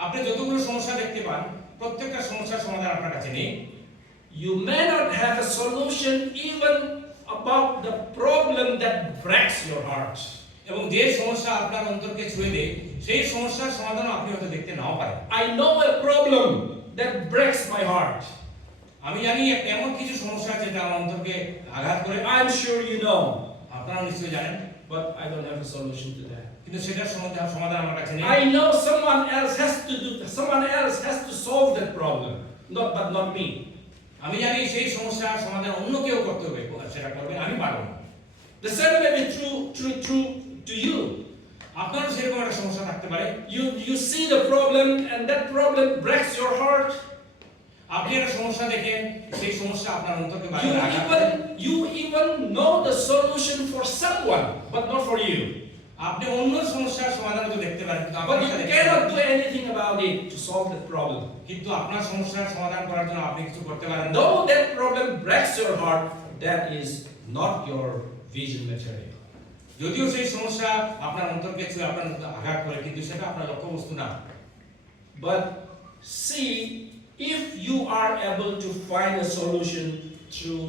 আপনি যতগুলো সমস্যা দেখতে পান প্রত্যেকটা সমস্যার সমাধান আপনার কাছে নেই। You may not have a solution even about the problem that breaks your heart. এবং যে সমস্যা আপনার অন্তরকে ছুঁয়ে দেয় সেই সমস্যার সমাধান আপনি হয়তো দেখতে নাও পারেন। I know a problem that breaks my heart. আমি জানি এমন কিছু সমস্যা আছে যেটা আমার অন্তরকে আঘাত করে, I'm sure you know, আপনারা নিশ্চয়ই জানেন, but I don't have a solution to that. কিন্তু সেটার সমাধান আমার কাছে নেই। I know someone else has to solve that problem, but not me. আমি জানি সেই সমস্যার সমাধান অন্য কেউ করতে হবে, সেটা করবেন, আমি পারবো না। The same may be true to you. আপনারও সেরকম একটা সমস্যা থাকতে পারে। You see the problem and that problem breaks your heart. আপনি একটা সমস্যা দেখেন, সেই সমস্যা আপনার অন্তরকে বারবার আঘাত করে। You even know the solution for someone, but not for you. আপনি অন্য সমস্যার সমাধান তো দেখতে পারেন, কিন্তু But আপনার you কাছে cannot do anything about it to solve that problem. কিন্তু আপনার সমস্যার সমাধান করার জন্য আপনি কিছু করতে পারেন না। Though that problem breaks your heart, that is not your vision material. যদিও সেই সমস্যা আপনার অন্তরকে ছুঁয়ে আপনার আঘাত করে, কিন্তু সেটা আপনার লক্ষ্যবস্তু না। But see, if you are able to find a solution through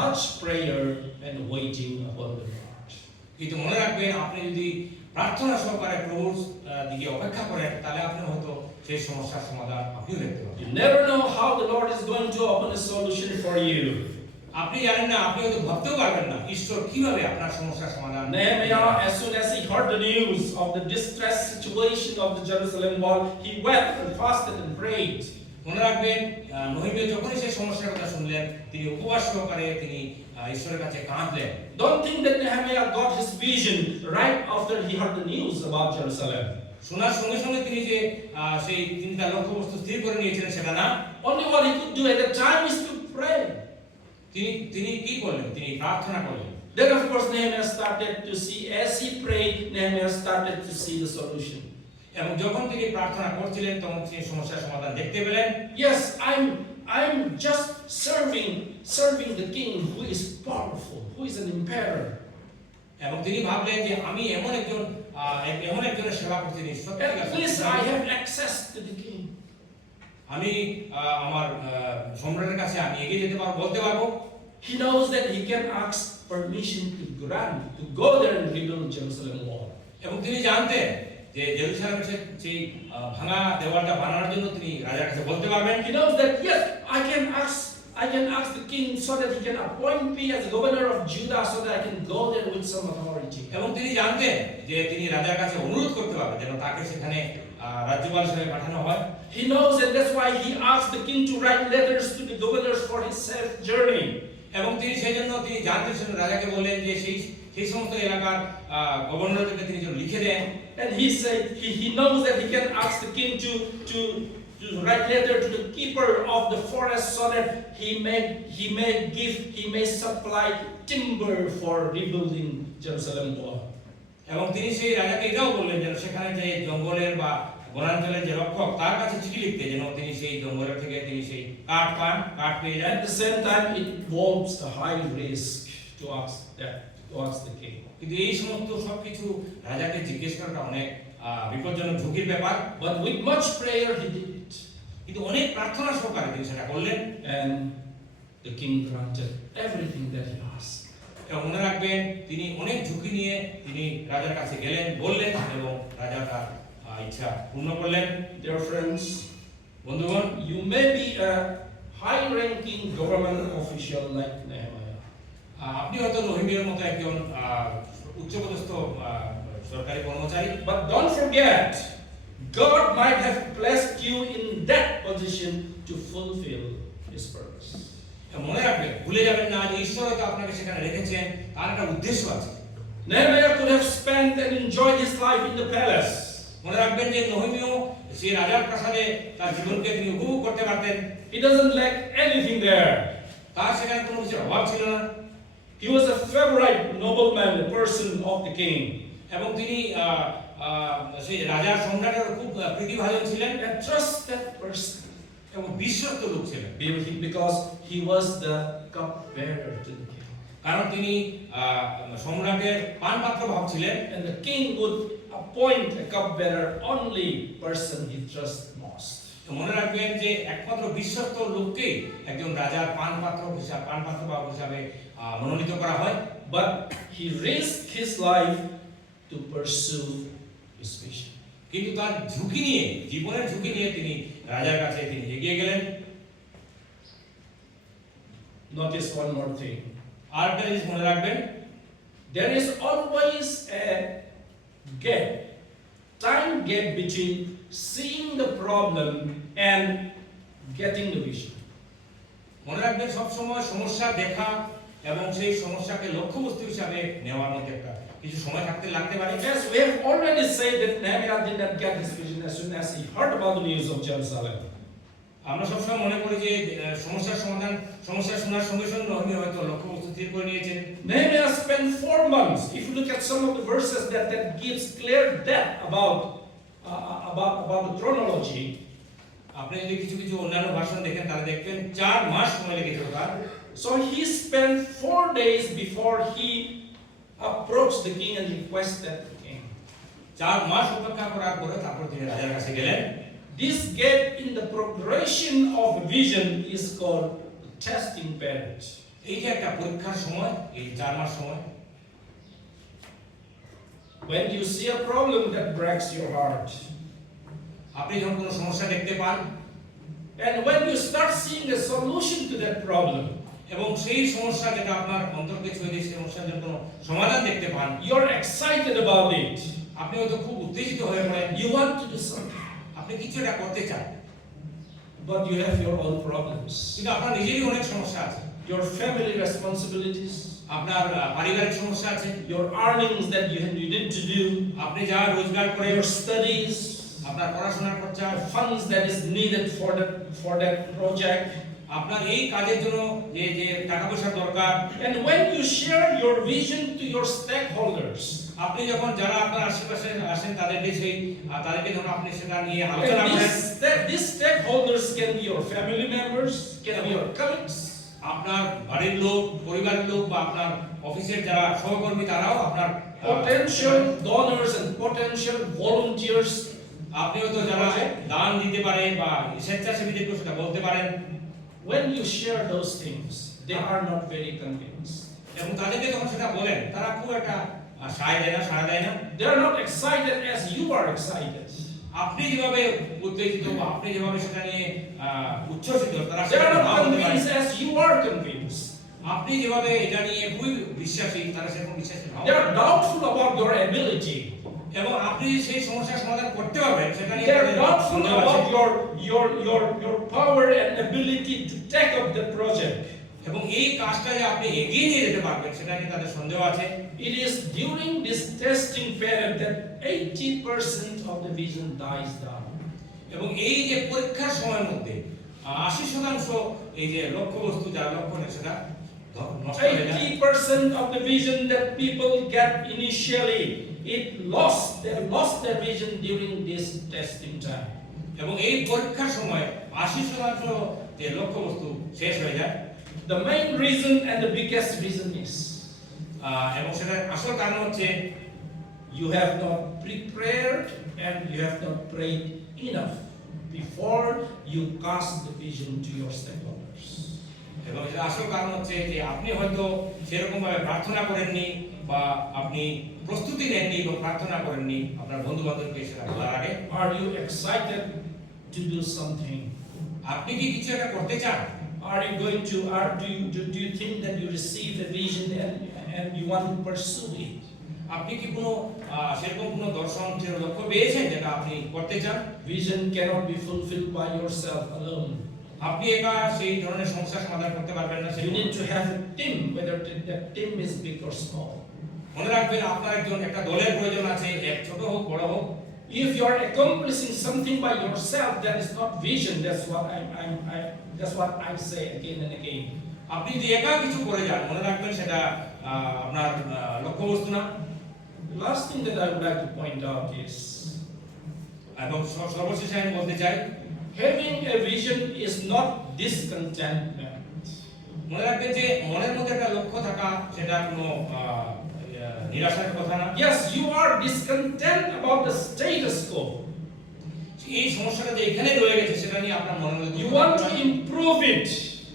much prayer and waiting upon the Lord. কিন্তু মনে রাখবেন, আপনি যদি প্রার্থনা সহকারে প্রভুর দিকে অপেক্ষা করেন, তাহলে আপনি হয়তো সেই সমস্যার সমাধান আপনিও দেখতে পাবেন। You never know how the Lord is going to open a solution for you. আপনি জানেন না, আপনি হয়তো ভাবতেও পারবেন না ঈশ্বর কিভাবে আপনার সমস্যার সমাধান। Nehemiah, as soon as he heard the news of the distress situation of the Jerusalem wall, he wept and fasted and prayed. মনে রাখবেন, নহিমিয়া যখনই সেই সমস্যার কথা শুনলেন, তিনি উপবাস সহকারে তিনি ঈশ্বরের কাছে কাঁদলেন। Don't think that Nehemiah got his vision right after he heard the news about Jerusalem. শোনার সঙ্গে সঙ্গে তিনি যে তিনি তার লক্ষ্যবস্তু স্থির করে নিয়েছিলেন সেটা না। Only what he could do at that time is to pray. তিনি কি করলেন? তিনি প্রার্থনা করলেন। Then of course Nehemiah started to see, as he prayed, Nehemiah started to see the solution. এবং যখন তিনি প্রার্থনা করছিলেন, তখন তিনি সমস্যার সমাধান দেখতে পেলেন। Yes, I'm just serving the king who is powerful, who is an emperor. এবং তিনি ভাবলেন যে আমি এমন একজনের সেবা করছি, At least I have access to the king. আমি আমার সম্রাটের কাছে আমি এগিয়ে যেতে পারবো, বলতে পারবো। He knows that he can ask permission to grant to go there and rebuild Jerusalem wall. এবং তিনি জানতেন যে জেরুজালেমের সেই ভাঙা দেওয়ালটা বানানোর জন্য তিনি রাজার কাছে বলতে পারবেন। He knows that yes, I can ask the king so that he can appoint me as governor of Judah so that I can go there with some authority. এবং তিনি জানতেন যে তিনি রাজার কাছে অনুরোধ করতে পারবেন যেন তাকে সেখানে রাজ্যপাল হিসেবে পাঠানো হয়। He knows, and that's why he asked the king to write letters to the governors for his safe journey. এবং তিনি সেজন্য তিনি জানতেন, রাজাকে বললেন যে সেই সমস্ত এলাকার গভর্নরদেরকে তিনি যেন লিখে দেন। And he said he knows that he can ask the king to write letter to the keeper of the forest so that he may supply timber for rebuilding Jerusalem wall. এবং তিনি সেই রাজাকে এটাও বললেন যেন সেখানে যে জঙ্গলের বা বনাঞ্চলের যে রক্ষক তার কাছে চিঠি লিখতে, যেন তিনি সেই জঙ্গলের থেকে তিনি সেই কাঠ পেয়ে যান। At the same time, it involves a high risk to ask the king. কিন্তু এই সমস্ত সবকিছু রাজাকে জিজ্ঞেস করাটা অনেক বিপজ্জনক ঝুঁকির ব্যাপার। But with much prayer he did it. কিন্তু অনেক প্রার্থনা সহকারে তিনি সেটা করলেন, And the king granted everything that he asked. এবং মনে রাখবেন, তিনি অনেক ঝুঁকি নিয়ে তিনি রাজার কাছে গেলেন, বললেন, এবং রাজা তার ইচ্ছা পূর্ণ করলেন। Dear friends, বন্ধুগণ, you may be a high-ranking government official like Nehemiah. আপনি হয়তো নহিমিয়ার মতো একজন উচ্চপদস্থ সরকারি কর্মচারী, But don't forget, God might have placed you in that position to fulfill His purpose. মনে রাখবেন, ভুলে যাবেন না যে ঈশ্বর হয়তো আপনাকে সেখানে রেখেছেন, তার একটা উদ্দেশ্য আছে। Nehemiah could have spent and enjoyed his life in the palace. মনে রাখবেন যে নহিমিয়া সেই রাজার প্রাসাদে তার জীবনকে তিনি উপভোগ করতে পারতেন। He doesn't lack anything there. তার সেখানে কোনো কিছুর অভাব ছিল না। He was a favorite nobleman, the person of the king. এবং তিনি সেই রাজার সম্রাটের খুব প্রীতিভাজন ছিলেন, A trusted person. এবং বিশ্বস্ত লোক ছিলেন, Because he was the cupbearer to the king. কারণ তিনি সম্রাটের পানপাত্র ভাবছিলেন। And the king would appoint a cupbearer only person he trusts most. মনে রাখবেন যে একমাত্র বিশ্বস্ত লোককেই একজন রাজার পানপাত্র হিসাবে মনোনীত করা হয়। But he risked his life to pursue his vision. কিন্তু তার ঝুঁকি নিয়ে, জীবনের ঝুঁকি নিয়ে তিনি রাজার কাছে তিনি এগিয়ে গেলেন। Notice one more thing. আরেকটা জিনিস মনে রাখবেন, There is always a time gap between seeing the problem and getting the vision. মনে রাখবেন সবসময় সমস্যা দেখা এবং সেই সমস্যাকে লক্ষ্যবস্তু হিসাবে নেওয়ার মধ্যে একটা কিছু সময় লাগতে পারে। Yes, we have already said that Nehemiah did not get this vision as soon as he heard about the news of Jerusalem. আমরা সবসময় মনে করি যে সমস্যা শোনার সঙ্গে সঙ্গে নহেমিয়া হয়তো লক্ষ্যবস্তু স্থির করে নিয়েছেন। Nehemiah spent 4 months. If you look at some of the verses that gives clear depth about the chronology. আপনি যদি কিছু অন্যান্য ভাষণ দেখেন তাহলে দেখবেন 4 মাস সময় লেগেছিল তার। So he spent 4 days before he approached the king and requested the king. 4 মাস অপেক্ষা করার পরে তারপর তিনি রাজার কাছে গেলেন। This gap in the progression of vision is called the testing period. এই যে একটা পরীক্ষার সময়, এই 4 মাস সময়। When you see a problem that breaks your heart, আপনি যখন কোনো সমস্যা দেখতে পান and when you start seeing a solution to that problem, এবং সেই সমস্যা যেটা আপনার অন্তরকে ছুঁয়ে দিয়ে সেই সমস্যার জন্য কোনো সমাধান দেখতে পান, you're excited about it. আপনি হয়তো খুব উত্তেজিত হয়ে পড়েন, You want to do something, আপনি কিছু একটা করতে চান, but you have your own problems. কিন্তু আপনার নিজেরই অনেক সমস্যা আছে। Your family responsibilities, আপনার পারিবারিক সমস্যা আছে, your earnings that you need to do, আপনি যা রোজগার করে, your studies, আপনার পড়াশোনার খরচা, funds that is needed for that project. আপনার এই কাজের জন্য যে টাকা পয়সা দরকার। And when you share your vision to your stakeholders, আপনি যখন যারা আপনার আশেপাশে আসেন তাদেরকে যখন আপনি সেটা নিয়ে আলোচনা and করেন, these stakeholders can be your family members, can be your colleagues, আপনার বাড়ির লোক, পরিবারের লোক বা আপনার অফিসের যারা সহকর্মী তারাও আপনার potential donors and potential volunteers. আপনি হয়তো যারা দান দিতে পারে বা স্বেচ্ছাসেবীদেরকে সেটা বলতে পারেন। When you share those things, they are not very convinced. এবং তাদেরকে যখন সেটা বলেন তারা খুব একটা সাড়া দেয় না। They are not excited as you are excited. আপনি যেভাবে উত্তেজিত বা আপনি যেভাবে সেটা নিয়ে উচ্ছ্বসিত তারা They সেটা are নাও not হতে পারে। convinced as you are convinced. আপনি যেভাবে এটা নিয়ে খুবই বিশ্বাসী তারা সেরকম বিশ্বাসী নাও। They are doubtful about your ability. এবং আপনি সেই সমস্যার সমাধান করতে পারবেন সেটা নিয়ে They are তাদের doubtful সন্দেহ আছে। about your power and ability to take up the project. এবং এই কাজটা যে আপনি এগিয়ে নিয়ে যেতে পারবেন সেটা নিয়ে তাদের সন্দেহ আছে। It is during this testing period that 80% of the vision dies down. এবং এই যে পরীক্ষার সময়ের মধ্যে 80% এই যে লক্ষ্যবস্তু যার লক্ষ্য নেই সেটা নষ্ট হয়ে যায়। 80% of the vision that people get initially, they lost their vision during this testing time. এবং এই পরীক্ষার সময় 80% যে লক্ষ্যবস্তু শেষ হয়ে যায়। The main reason and the biggest reason is এবং সেটার আসল কারণ হচ্ছে you have not prepared and you have not prayed enough before you cast the vision to your stakeholders. এবং এর আসল কারণ হচ্ছে যে আপনি হয়তো সেরকম ভাবে প্রার্থনা করেননি বা আপনি প্রস্তুতি নেননি বা প্রার্থনা করেননি আপনার বন্ধু বান্ধবকে সেটা বলার আগে। Are you excited to do something? আপনি কি কিছু একটা করতে চান? Are you going to? Do you think that you receive a vision and you want to pursue it? আপনি কি কোনো সেরকম কোনো দর্শন লক্ষ্য পেয়েছেন যেটা আপনি করতে চান? Vision cannot be fulfilled by yourself alone. আপনি একা সেই ধরনের সমস্যার সমাধান করতে পারবেন না। You need to have a team, whether that team is big or small. মনে রাখবেন আপনার একটা দলের প্রয়োজন আছে, এক ছোট হোক বড় হোক। If you are accomplishing something by yourself, that is not vision. That's what I say again and again. আপনি যদি একা কিছু করে যান মনে রাখবেন সেটা আপনার লক্ষ্যবস্তু না। The last thing that I would like to point out is এবং সর্বশেষে আমি বলতে চাই having a vision is not discontentment. মনে রাখবেন যে মনের মধ্যে একটা লক্ষ্য থাকা সেটা কোনো নিরাশার কথা না। Yes, you are discontent about the status quo. এই সমস্যাটা যে এখানে রয়ে গেছে সেটা নিয়ে আপনার মনের মধ্যে You want to improve it.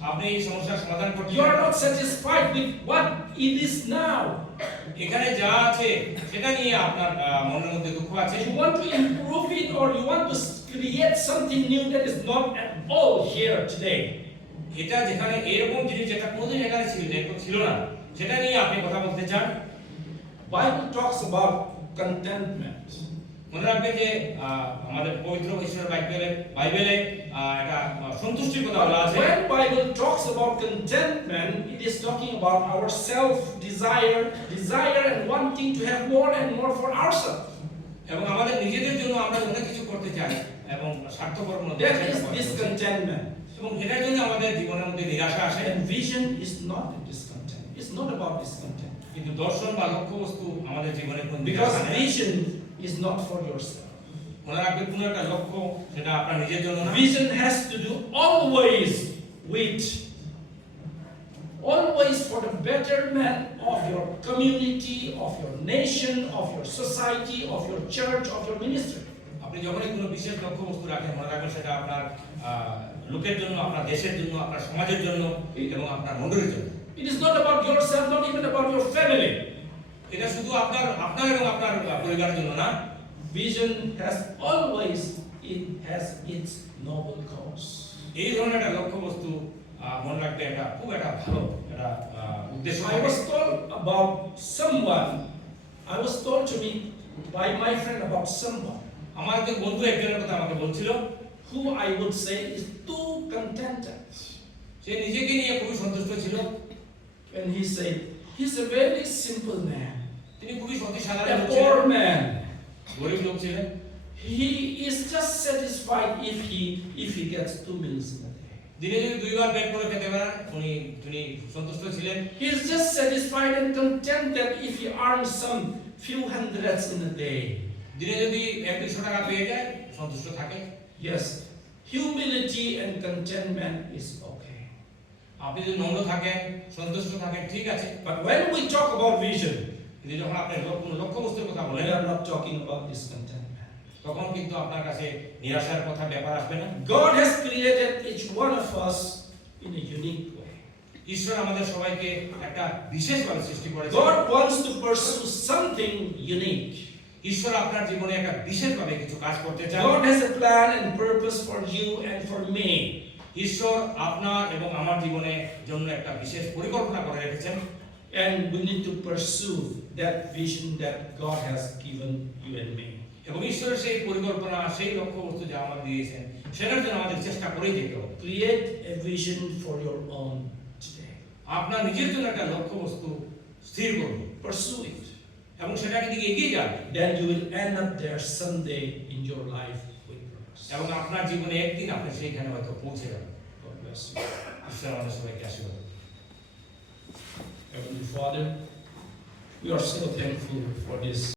আপনি এই সমস্যার সমাধান করতে You are not satisfied with what it is now. এখানে যা আছে সেটা নিয়ে আপনার মনের মধ্যে দুঃখ আছে। You want to improve it or you want to create something new that is not at all here today. এটা যেখানে এরকম জিনিস যেটা কোনোদিন এখানে ছিল না সেটা নিয়ে আপনি কথা বলতে চান। Bible talks about contentment. মনে রাখবে যে আমাদের পবিত্র ঈশ্বরের বাইবেলে একটা সন্তুষ্টির কথা বলা আছে। When Bible talks about contentment, it is talking about our self-desire, desire and wanting to have more and more for ourselves. এবং আমাদের নিজেদের জন্য আমরা অনেক কিছু করতে চাই এবং স্বার্থপর মধ্যে That is discontentment. এবং এটার জন্য আমাদের জীবনের মধ্যে নিরাশা আসে। And vision is not a discontent. It's not about discontent. কিন্তু দর্শন বা লক্ষ্যবস্তু আমাদের জীবনে কোনো নিরাশা Because আনে না। vision is not for yourself. মনে রাখবে কোনো একটা লক্ষ্য সেটা আপনার নিজের জন্য না। Vision has to do always for the betterment of your community, of your nation, of your society, of your church, of your ministry. আপনি যখনই কোনো বিশেষ লক্ষ্যবস্তু রাখেন মনে রাখবেন সেটা আপনার লোকের জন্য, আপনার দেশের জন্য, আপনার সমাজের জন্য এবং আপনার মণ্ডলীর জন্য। It is not about yourself, not even about your family. এটা শুধু আপনার এবং আপনার পরিবারের জন্য না। Vision it has its noble cause. এই ধরনের একটা লক্ষ্যবস্তু মনে রাখবে এটা খুব একটা ভালো একটা উদ্দেশ্য। I was told to me by my friend about someone আমার একজন বন্ধু একজনের কথা আমাকে বলছিল, who I would say is too contented. সে নিজেকে নিয়ে খুবই সন্তুষ্ট ছিল। And he said, he's a very simple man, তিনি খুবই সতী সাধারণ a লোক poor ছিলেন, man. গরিব লোক ছিলেন। He is just satisfied if he gets 2 meals in a day. দিনে যদি দুইবার পেট ভরে খেতে পারেন তিনি সন্তুষ্ট ছিলেন। He is just satisfied and contented if he earns some few hundreds in a day. দিনে যদি 100-200 টাকা পেয়ে যায় সন্তুষ্ট থাকে। Yes, humility and contentment is okay. আপনি যদি নম্র থাকেন, সন্তুষ্ট থাকেন, ঠিক আছে। But when we talk about vision, কিন্তু যখন আপনি কোনো লক্ষ্যবস্তুর কথা we বলেন are not talking about discontentment. তখন কিন্তু আপনার কাছে নিরাশার কথা ব্যাপার আসবে না। God has created each one of us in a unique way. ঈশ্বর আমাদের সবাইকে একটা বিশেষভাবে সৃষ্টি করেছেন। God wants to pursue something unique. ঈশ্বর আপনার জীবনে একটা বিশেষভাবে কিছু কাজ করতে চান। God has a plan and purpose for you and for me. ঈশ্বর আপনার এবং আমার জীবনের জন্য একটা বিশেষ পরিকল্পনা করে রেখেছেন। And we need to pursue that vision that God has given you and me. এবং ঈশ্বরের সেই পরিকল্পনা, সেই লক্ষ্যবস্তু যা আমাদের দিয়েছেন সেটার জন্য আমাদের চেষ্টা করেই যেতে হবে। Create a vision for your own today. আপনার নিজের জন্য একটা লক্ষ্যবস্তু স্থির করুন, Pursue it. এবং সেটাকে দিকে এগিয়ে যান। Then you will end up there someday in your life with purpose. এবং আপনার জীবনে একদিন আপনি সেইখানে হয়তো পৌঁছে যাবেন। God bless you. ঈশ্বর আমাদের সবাইকে আশীর্বাদ করুন। Heavenly Father, we are so thankful for this